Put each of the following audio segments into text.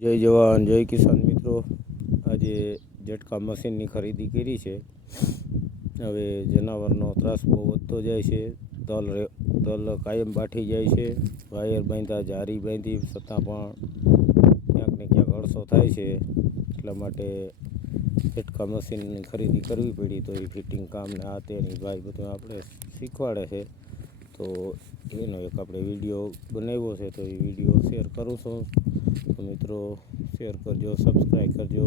જય જવાન જય કિસાન મિત્રો, આજે ઝટકા મશીનની ખરીદી કરી છે। હવે જનાવરનો ત્રાસ બહુ વધતો જાય છે। તલ કાયમ બાઠી જાય છે। વાયર બાંધ્યા, જારી બાંધી છતાં પણ ક્યાંક ને ક્યાંક અળસો થાય છે। એટલા માટે ઝટકા મશીનની ખરીદી કરવી પડી। તો એ ફિટિંગ કામ ને આ તેની ભાઈ બધું આપણે શીખવાડે છે। તો એનો એક આપણે વિડીયો બનાવ્યો છે, તો એ વિડીયો શેર કરું છું। તો મિત્રો શેર કરજો, સબસ્ક્રાઈબ કરજો।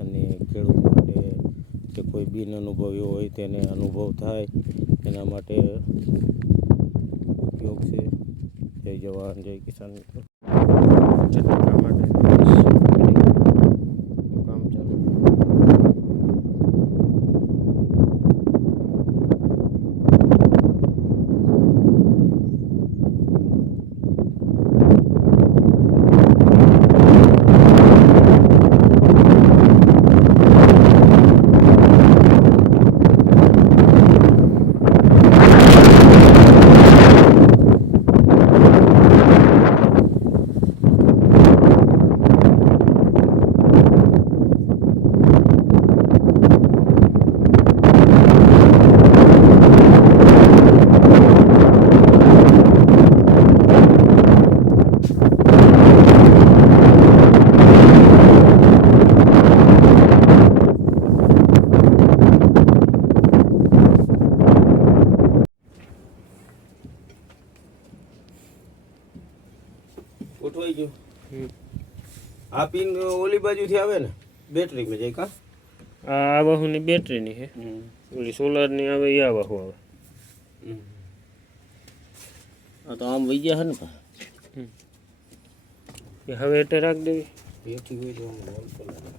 અને ખેડૂત માટે કે કોઈ બિન અનુભવી હોય તેને અનુભવ થાય એના માટે ઉપયોગ છે। જય જવાન જય કિસાન મિત્રો। ઝટકા માટે કામ ચાલુ। ઉઠવાઈ ગયું આ પિન ઓલી બાજુથી આવે ને બેટરીમાં જાય કા આ વાહુની બેટરીની છે, ઓલી સોલારની આવે એ આ વાહુ આવે। આ તો આમ વહી ગયા છે ને એ હવે એટલે રાખ દેવી બેઠી હોય તો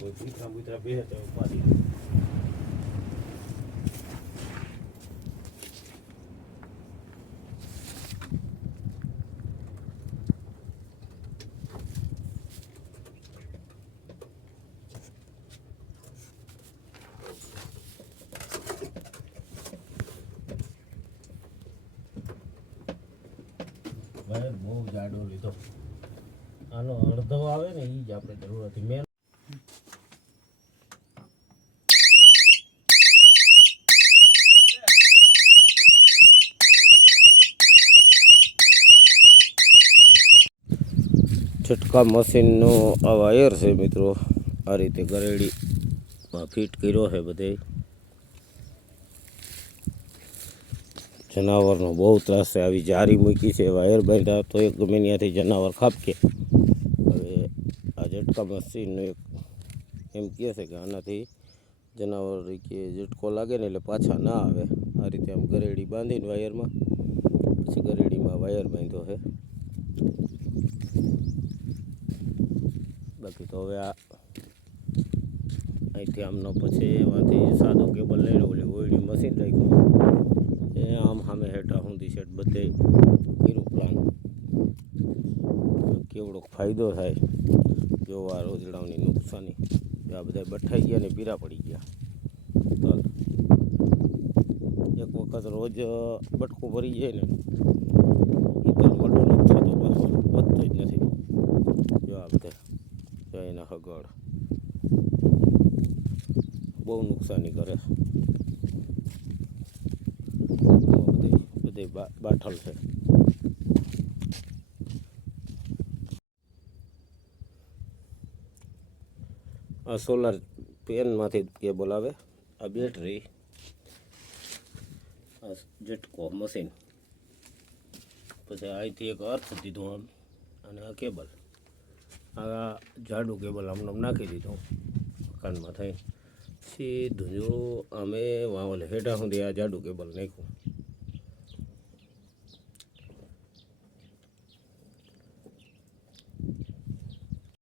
કોઈ પૂતરા બૂતરા બેસે તો ઉપાડી ભાઈ બહુ જાડો લીધો। આનો અડધો આવે ને એ જ આપણે જરૂર હતી। મેં ઝટકા મશીનનો આ વાયર છે મિત્રો, આ રીતે ગરેડીમાં ફિટ કર્યો છે બધે। જનાવરનો બહુ ત્રાસ છે। આવી જારી મૂકી છે, વાયર બાંધ્યા તો એક ગમે ત્યાંથી જનાવર ખાપકે। હવે આ ઝટકા મશીનનું એક એમ કહે છે કે આનાથી જનાવર કે ઝટકો લાગે ને એટલે પાછા ના આવે। આ રીતે આમ ગરેડી બાંધીને વાયરમાં, પછી ગરેડીમાં વાયર બાંધ્યો છે। બાકી તો હવે આ અહીંથી આમનો પછી એમાંથી સાદો કેબલ લઈને ઓલી ઓયડી મશીન રાખ્યું એ આમ સામે હેઠા સુધી સેટ બધે કર્યું પ્લાન। કેવડો ફાયદો થાય જો આ રોજડાઓની નુકસાની, આ બધા બઠાઈ ગયા ને પીરા પડી ગયા। એક વખત રોજ બટકું ભરી જાય ને એ તો મોટો નથી થતો, પાછો વધતો જ નથી। જો આ બધા જો એના હગડ બહુ નુકસાની કરે। બધે બાઠલ છે। આ સોલાર પેનમાંથી કેબલ આવે, આ બેટરી, આ ઝટકો મશીન, પછી અહીંથી એક અર્થ દીધું આમ, અને આ કેબલ, આ જાડું કેબલ આમને નાખી દીધું મકાનમાં થઈ સીધું। જો અમે વાવલે હેઠા સુધી આ જાડું કેબલ નાખ્યું।